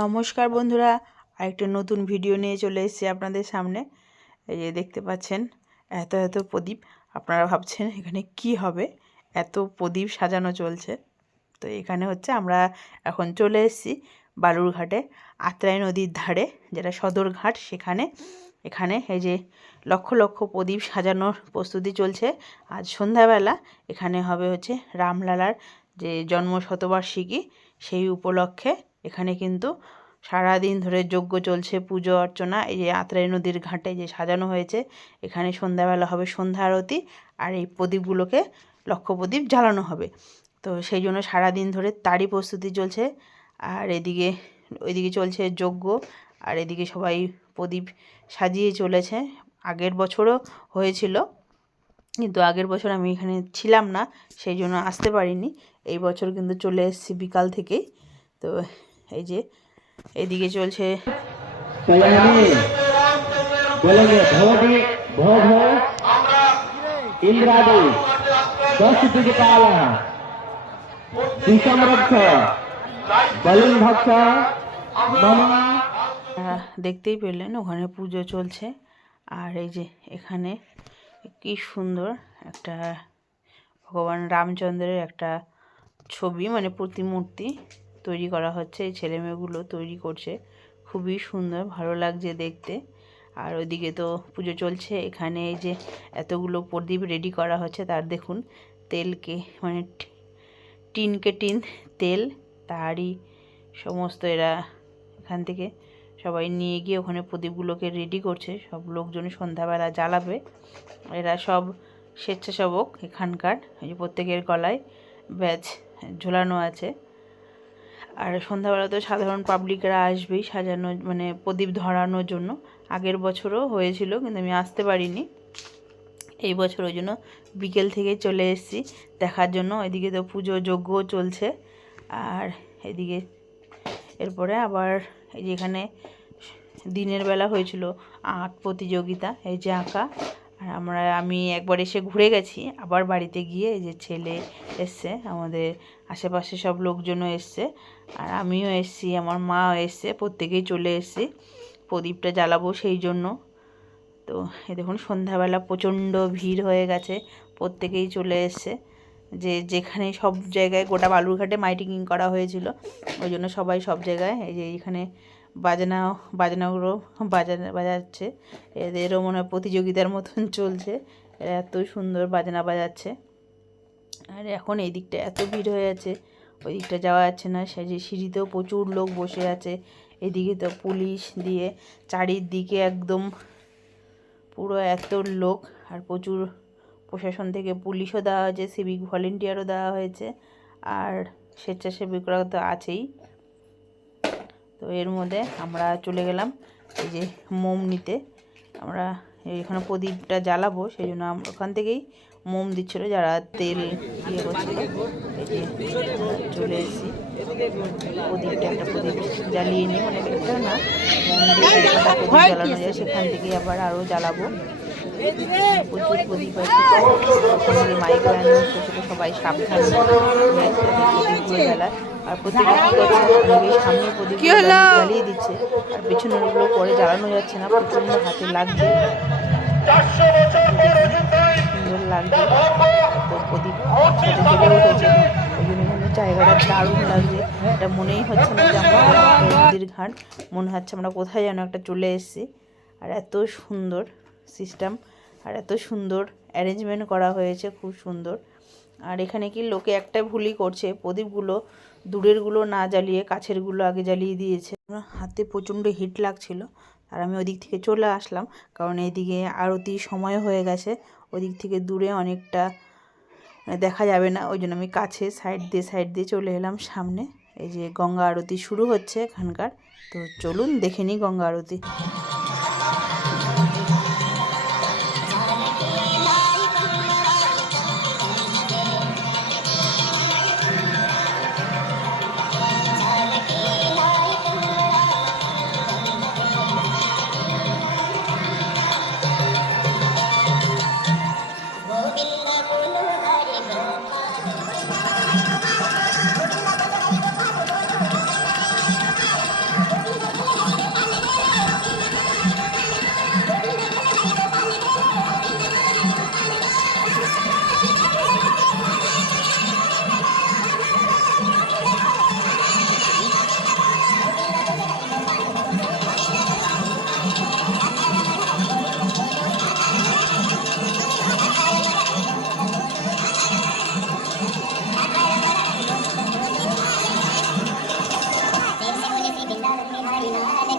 নমস্কার বন্ধুরা, আরেকটা নতুন ভিডিও নিয়ে চলে এসেছি আপনাদের সামনে। এই যে দেখতে পাচ্ছেন, এত এত প্রদীপ। আপনারা ভাবছেন এখানে কি হবে? এত প্রদীপ সাজানো চলছে। তো এখানে হচ্ছে আমরা এখন চলে এসেছি বালুরঘাটে, আত্রাই নদীর ধারে, যেটা সদরঘাট সেখানে, এখানে এই যে লক্ষ লক্ষ প্রদীপ সাজানোর প্রস্তুতি চলছে। আজ সন্ধ্যাবেলা এখানে হবে হচ্ছে রামলালার যে জন্ম শতবার্ষিকী সেই উপলক্ষে এখানে কিন্তু সারাদিন ধরে যজ্ঞ চলছে, পুজো, অর্চনা, এই যে আত্রাই নদীর ঘাটে যে সাজানো হয়েছে, এখানে সন্ধ্যাবেলা হবে সন্ধ্যা আরতি আর এই প্রদীপগুলোকে লক্ষ প্রদীপ জ্বালানো হবে। তো সেই জন্য সারাদিন ধরে তারই প্রস্তুতি চলছে আর এদিকে, ওইদিকে চলছে যজ্ঞ আর এদিকে সবাই প্রদীপ সাজিয়ে চলেছে। আগের বছরও হয়েছিল, কিন্তু আগের বছর আমি এখানে ছিলাম না, সেই জন্য আসতে পারিনি। এই বছর কিন্তু চলে এসেছি বিকাল থেকেই। তো এই যে এদিকে চলছে। হ্যাঁ, দেখতেই পেলেন ওখানে পুজো চলছে। আর এই যে এখানে কি সুন্দর একটা ভগবান রামচন্দ্রের একটা ছবি মানে প্রতিমূর্তি। তৈরি করা হচ্ছে, এই ছেলেমেয়েগুলো তৈরি করছে। খুবই সুন্দর, ভালো লাগছে দেখতে। আর ওইদিকে তো পুজো চলছে, এখানে এই যে এতগুলো প্রদীপ রেডি করা হচ্ছে, তার দেখুন তেলকে মানে টিনকে টিন, তেল, তারই সমস্ত এরা এখান থেকে সবাই নিয়ে গিয়ে ওখানে প্রদীপগুলোকে রেডি করছে। সব লোকজন সন্ধ্যাবেলা জ্বালাবে। এরা সব স্বেচ্ছাসেবক এখানকার, এই প্রত্যেকের গলায় ব্যাচ ঝোলানো আছে। আর সন্ধ্যাবেলা তো সাধারণ পাবলিকরা আসবেই সাজানো মানে প্রদীপ ধরানোর জন্য। আগের বছরও হয়েছিল, কিন্তু আমি আসতে পারিনি। এই বছর ওই জন্য বিকেল থেকে চলে এসেছি দেখার জন্য। এদিকে তো পুজো যজ্ঞও চলছে। আর এদিকে এরপরে আবার এই যে এখানে দিনের বেলা হয়েছিল আঁক প্রতিযোগিতা, এই যে আঁকা। আর আমরা, আমি একবার এসে ঘুরে গেছি, আবার বাড়িতে গিয়ে এই যে ছেলে এসছে, আমাদের আশেপাশে সব লোকজনও এসছে। আর আমিও এসছি, আমার মাও এসছে, প্রত্যেকেই চলে এসছি। প্রদীপটা জ্বালাবো সেই জন্য। তো এই দেখুন, সন্ধ্যাবেলা প্রচণ্ড ভিড় হয়ে গেছে, প্রত্যেকেই চলে এসছে। যে যেখানে সব জায়গায় গোটা বালুরঘাটে মাইটিং করা হয়েছিল, ওই জন্য সবাই সব জায়গায়, এই যে এখানে বাজনা, বাজনাগুলো বাজানা, বাজাচ্ছে। এদেরও মনে হয় প্রতিযোগিতার মতন চলছে। এরা এত সুন্দর বাজনা বাজাচ্ছে। আর এখন এই দিকটা এত ভিড় হয়ে আছে, ওই দিকটা যাওয়া যাচ্ছে না যে সিঁড়িতেও প্রচুর লোক বসে আছে, এদিকে তো পুলিশ দিয়ে চারিদিকে একদম পুরো এত লোক আর প্রচুর প্রশাসন থেকে পুলিশও দেওয়া হয়েছে সিভিক ভলেন্টিয়ারও দেওয়া হয়েছে, আর স্বেচ্ছাসেবিকরা তো আছেই। তো এর মধ্যে আমরা চলে গেলাম এই যে মোম নিতে আমরা এখানে প্রদীপটা জ্বালাবো, সেই জন্য ওখান থেকেই মোম দিচ্ছিল যারা তেল ইয়ে করছিল। এই যে চলে এসেছি। প্রদীপটা একটা প্রদীপ জ্বালিয়ে নিই মানে একটা না মোম দিয়ে প্রদীপ জ্বালানো যায় সেখান থেকে আবার আরও জ্বালাবো। প্রচুর প্রদীপ আছে মাইক সবাই সাবধান প্রদীপগুলো জ্বালায় আর অনেকে সামনে প্রদীপ জ্বালিয়ে দিচ্ছে। আর পেছনের পরে জ্বালানো যাচ্ছে না প্রচণ্ড হাতে লাগছে। লাগছে তো প্রদীপ সাথে জেগে উঠেছে ওই জন্য এখানে জায়গাটা দারুণ লাগছে। এটা মনেই হচ্ছে না যে আমরা নদীর ঘাট মনে হচ্ছে আমরা কোথায় যেন একটা চলে এসেছি। আর এত সুন্দর সিস্টেম আর এত সুন্দর অ্যারেঞ্জমেন্ট করা হয়েছে খুব সুন্দর। আর এখানে কি লোকে একটা ভুলই করছে প্রদীপগুলো দূরেরগুলো না জ্বালিয়ে কাছেরগুলো আগে জ্বালিয়ে দিয়েছে। আমার হাতে প্রচণ্ড হিট লাগছিল আর আমি ওদিক থেকে চলে আসলাম কারণ এইদিকে আরতি সময় হয়ে গেছে। ওদিক থেকে দূরে অনেকটা মানে দেখা যাবে না। ওই জন্য আমি কাছে সাইড দিয়ে সাইড দিয়ে চলে এলাম সামনে। এই যে গঙ্গা আরতি শুরু হচ্ছে এখানকার। তো চলুন দেখে নিই গঙ্গা আরতি।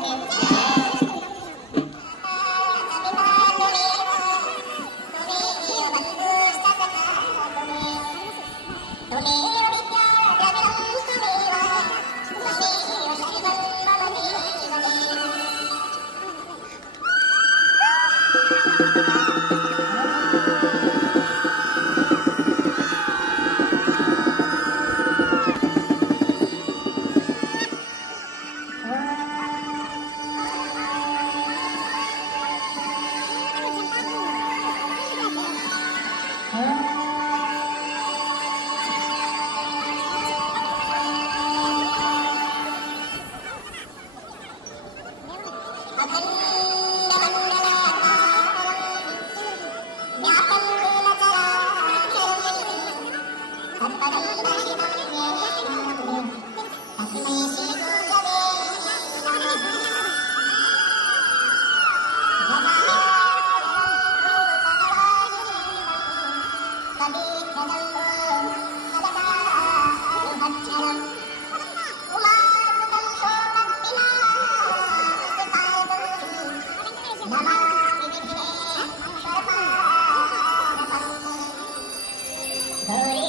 second. Oh.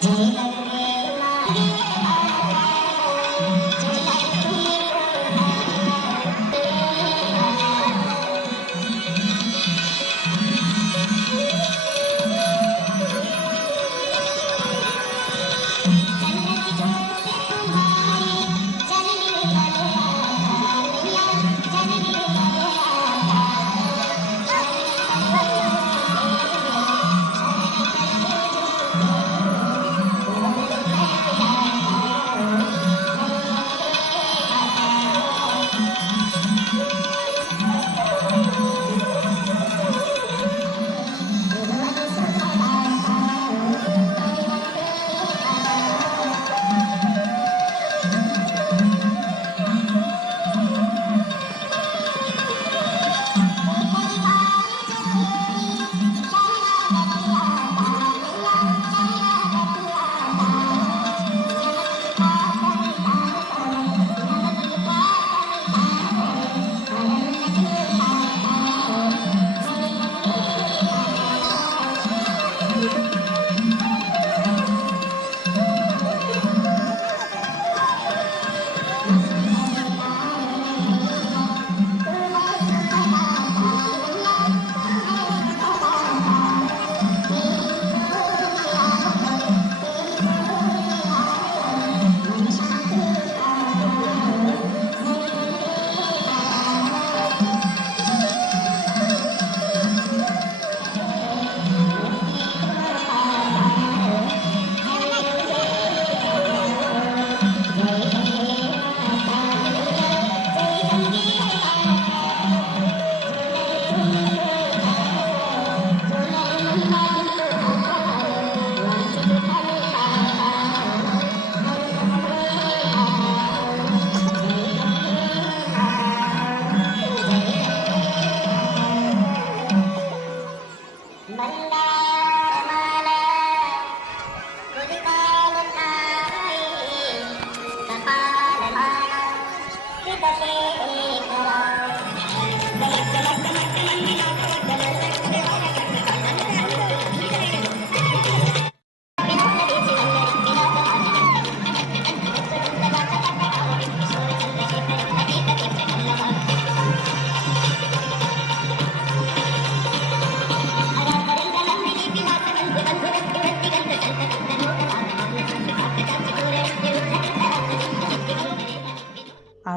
Do you.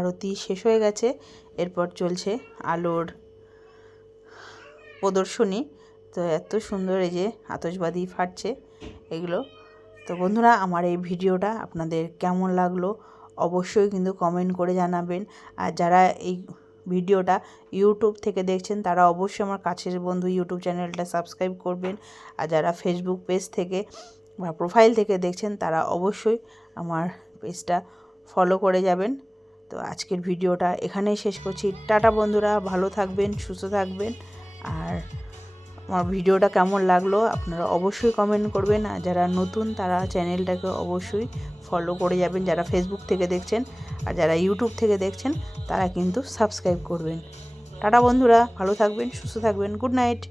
আরতি শেষ হয়ে গেছে। এরপর চলছে আলোর প্রদর্শনী। তো এত সুন্দর এই যে আতশবাজি ফাটছে এগুলো। তো বন্ধুরা, আমার এই ভিডিওটা আপনাদের কেমন লাগল অবশ্যই কিন্তু কমেন্ট করে জানাবেন। আর যারা এই ভিডিওটা ইউটিউব থেকে দেখছেন, তারা অবশ্যই আমার কাছের বন্ধু ইউটিউব চ্যানেলটা সাবস্ক্রাইব করবেন। আর যারা ফেসবুক পেজ থেকে বা প্রোফাইল থেকে দেখছেন, তারা অবশ্যই আমার পেজটা ফলো করে যাবেন। তো আজকের ভিডিওটা এখানেই শেষ করছি। টাটা বন্ধুরা, ভালো থাকবেন, সুস্থ থাকবেন। আর আমার ভিডিওটা কেমন লাগল আপনারা অবশ্যই কমেন্ট করবেন। আর যারা নতুন তারা চ্যানেলটাকে অবশ্যই ফলো করে যাবেন। যারা ফেসবুক থেকে দেখছেন আর যারা ইউটিউব থেকে দেখছেন, তারা কিন্তু সাবস্ক্রাইব করবেন। টাটা বন্ধুরা, ভালো থাকবেন, সুস্থ থাকবেন। Good night